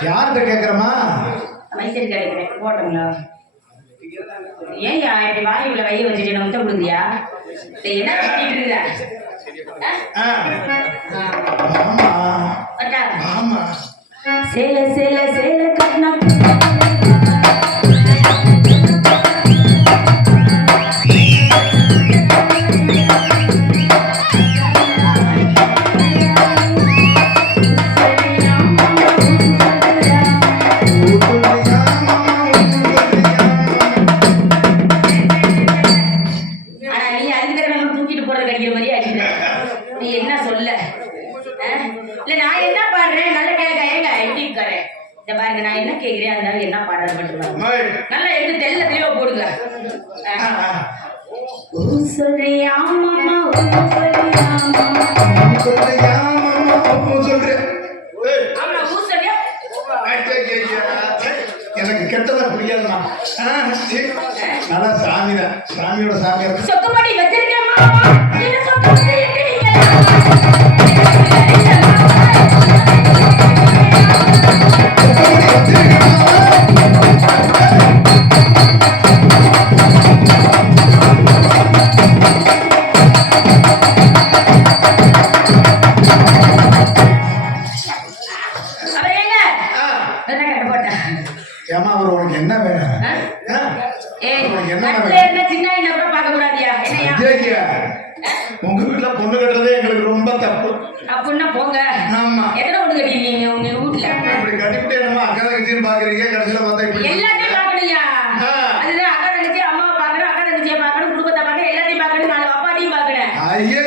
யார்கிட்ட கேக்குறமா? மைசூர் கிடைக்கிறேன் போட்டோங்களா ஏன்யா இப்படி வாய் உள்ள கையை வச்சுட்டு என்ன முத்தம் கொடுந்தியா என்ன பண்ணிட்டு இருக்க. ஆமா? ஆமா சேல சேல சேல கண்ணம் கடிக்கிற மாதிரியே அடிக்கிற நீ என்ன சொல்ல? இல்ல நான் என்ன பாடுறேன்? நல்ல கேட்க ஏங்க எப்படி இருக்காரு இந்த பாருங்க நான் என்ன கேக்குறேன்? அதனால என்ன பாடுறது மட்டும். நல்லா எடுத்து தெல்ல தெளிவா போடுங்க. சொல்றியா மாமா சொல்றியா? சொல்றியா, சொல்றேன். எனக்கு கெட்டதா சரி. நல்லா சாமிதான் சாமியோட சாமியா ஏம்மா அவர் உனக்கு என்ன வேணும்? என்ன சின்ன உங்க வீட்டுல பொண்ணு கட்டுறதே எங்களுக்கு ரொம்ப தப்பு. அப்படின்னா போங்க. ஆமா. எத்தனை ஒண்ணு கட்டிருக்கீங்க உங்க வீட்டுல இப்படி கட்டிவிட்டு என்னமோ அக்கா தங்கச்சின்னு பாக்குறீங்க கடைசியில பார்த்தா இப்படி எல்லாத்தையும் பார்க்கணும்யா. ஆ. அதுதான் அக்கா தங்கச்சி அம்மாவை பார்க்கணும் அக்கா தங்கச்சியை பார்க்கணும் குடும்பத்தை பார்க்கணும் எல்லாத்தையும் பார்க்கணும் நாலு அப்பாட்டையும் பார்க்கணும். ஐயா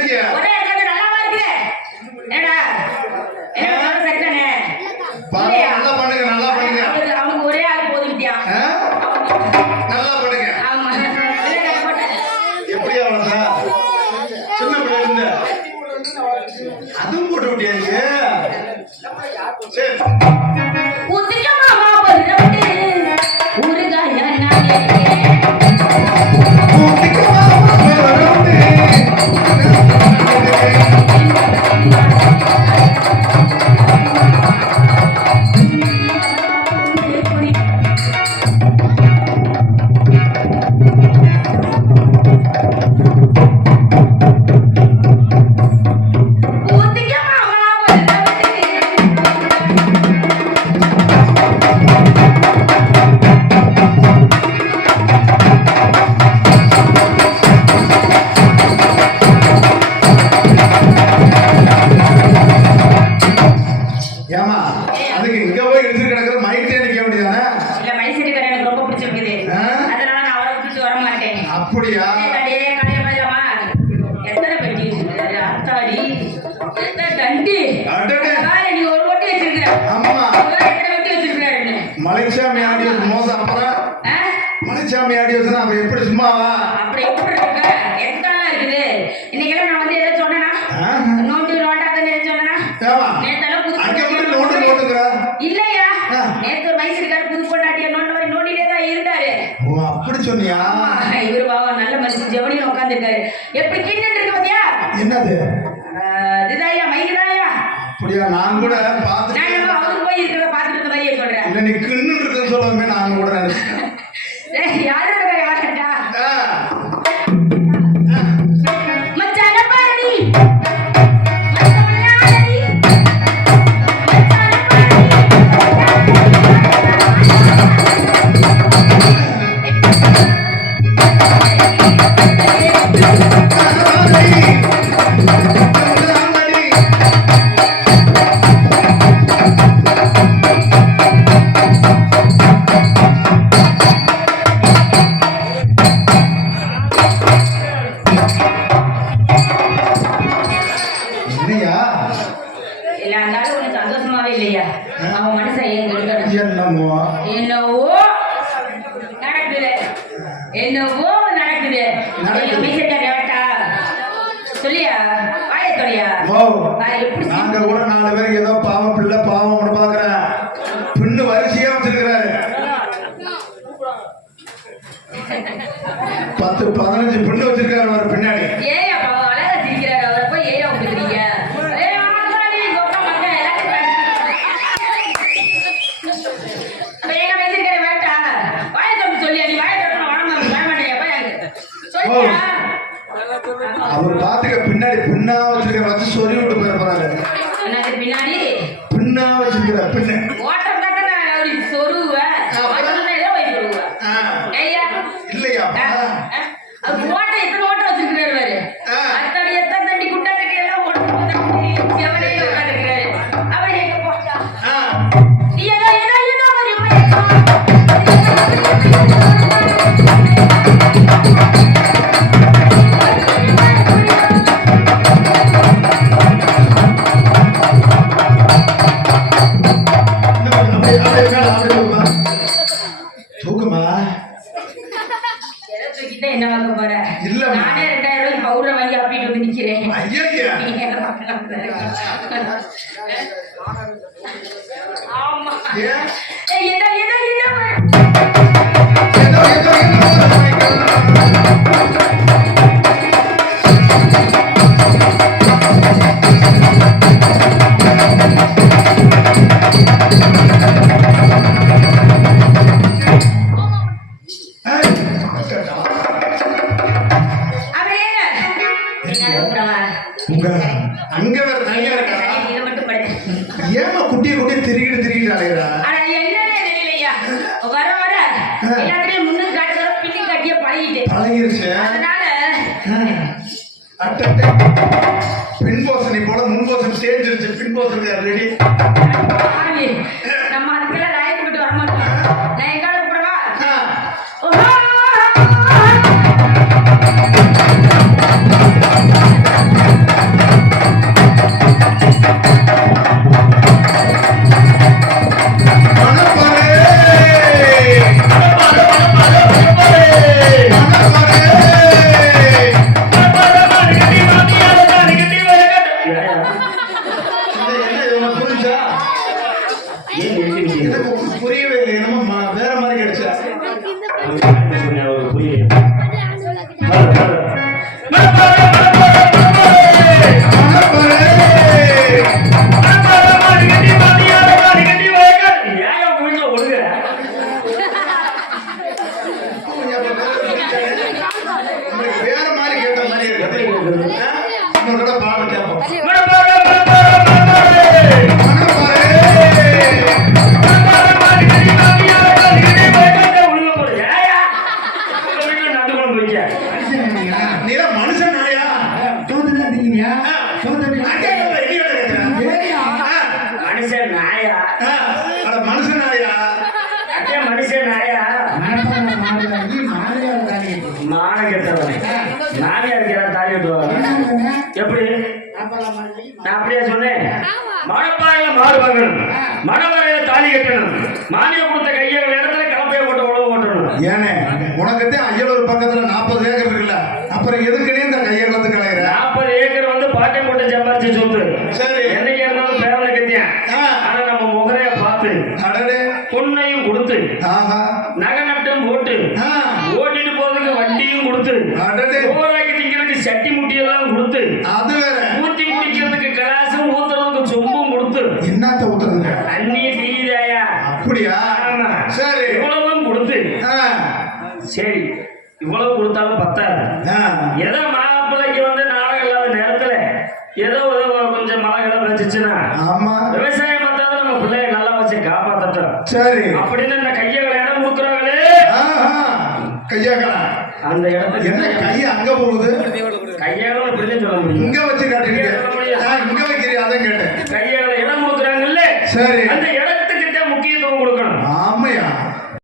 சரி மலைச்சாமி ஆடியோஸ் மோசம். அப்புறம்? மலைச்சாமி ஆடியோஸ் அப்ப எப்படி சும்மாவா அப்படி எப்படி இருக்க? எத்தனை இருக்குது? இன்னைக்கெல்லாம் நான் வந்து எதை சொன்னேனா? ஆ? நோண்டு நோண்டாதன்னு எதை சொன்னேனா? ஏமா நேத்தெல்லாம் புது அங்க பொண்டாட்டியை மட்டும் நோட்டு இல்லையா. நேத்து ஒரு மைசூர்கார் புது பொண்டாட்டியை நோண்ட நோண்டிட்டே தான் இருந்தாரு. ஓ அப்படி சொன்னியா? இவரு பாவம் நல்ல மனுஷன் ஜெவனியில் உட்காந்துருக்காரு எப்படி கிண்ணன் இருக்கு பாத்தியா? என்னது? அப்படியா நான் கூட நான் பார்த்து என்னமோ அவருக்கு போய் இருக்கிறத மாதிரியே சொல்றேன். இல்ல நீ அதனால உனக்கு சந்தோஷமாவே இல்லையா? அவன் மனுஷன் என்னவோ என்னவோ நடக்குது. என்னவோ நடக்குது. மீசட்ட கேட்டா. சொல்லியா? வாய கூட நாலு பேருக்கு ஏதோ பாவம் பிள்ளை பாவம் பாக்குறேன். பின்னு வரிசையா வச்சிருக்கிறாரு. பத்து பதினஞ்சு பின்னு வச்சிருக்காரு அவர் பின்னாடி. அவர் பாத்துக்க பின்னாடி பின்னா வச்சிருக்க வச்சு சொல்லி விட்டு போயிருப்பாரு தூக்குமா? என்ன வாங்க போற இல்லம்மா. நானே ரெண்டாயிரம் ரூபாய்க்கு பவுடர் வாங்கி அப்பிட்டு வந்து நிக்கிறேன். நீங்க என்ன உங்க அங்க வேற தனியா இருக்கா? ஏமா குட்டிய குட்டிய திருகிட்டு திருகிட்டு அலையிறா? என்னன்னே தெரியலையா? வர வர. எல்லாத்தையும் முன்னுக்கு காட்டுற பின்னி காட்டிய பழகிட்டு. பழகிருச்சு. அதனால அட்டை பின்போசனை போல சேர்ந்துருச்சு. பின்போசன் ரெடி ஆரம்பி நம்ம அதுக்கெல்லாம் வேற எப்படி? நான் அப்படியே சொன்னேன். மணப்பாறையில மாடு வாங்கணும். மணப்பாறையில தாலி கட்டணும். மானியம் கொடுத்த கையை இடத்துல கலப்பையை போட்டு உழவு ஓட்டணும். ஏனே உனக்குத்தான் அய்யலூர் பக்கத்துல நாற்பது ஏக்கர் இருக்குல்ல. அப்புறம் எதுக்குன்னே இந்த கையெழுத்து கலையிற? நாற்பது ஏக்கர் வந்து பாட்டை போட்டு சம்பாரிச்சு சொத்து. சரி. என்னைக்கு இருந்தாலும் பேரல கத்தியன் ஆ. ஆனா நம்ம முகரைய பார்த்து அடடே. பொண்ணையும் கொடுத்து ஆஹா. நகை நட்டம் போட்டு ஓட்டிட்டு போறதுக்கு வண்டியும் கொடுத்து அடடே. கொடுத்து. அது வேற. ஊத்தி குடிக்கிறதுக்கு கிளாஸும் ஊத்துறதுக்கு சொம்பும் கொடுத்து. என்னத்த ஊத்துறதுங்க? தண்ணி தீதாயா அப்படியா? ஆமா. சரி. இவ்வளவும் கொடுத்து. சரி. இவ்வளவு கொடுத்தாலும் பத்தாது. ஏதோ மாப்பிள்ளைக்கு வந்து நாடகம் இல்லாத நேரத்துல ஏதோ ஏதோ கொஞ்சம் மழை கிளம்ப வச்சுச்சுன்னா ஆமா. விவசாயம் பார்த்தாலும் நம்ம பிள்ளைய நல்லா வச்சு காப்பாத்தட்டும். சரி. அப்படின்னு இந்த கையகளை இடம் கொடுக்குறாங்களே. ஆஹா. கையாக்கலா அந்த இடத்துக்கு என்ன கை அங்க போகுது? கையாலும் இப்படிதான் சொல்ல முடியும். இங்க வச்சு காட்டுறீங்க. நான் இங்க வைக்கிறேன் அதான் கேட்டேன். கையால இடம் கொடுக்குறாங்கல்ல சரி.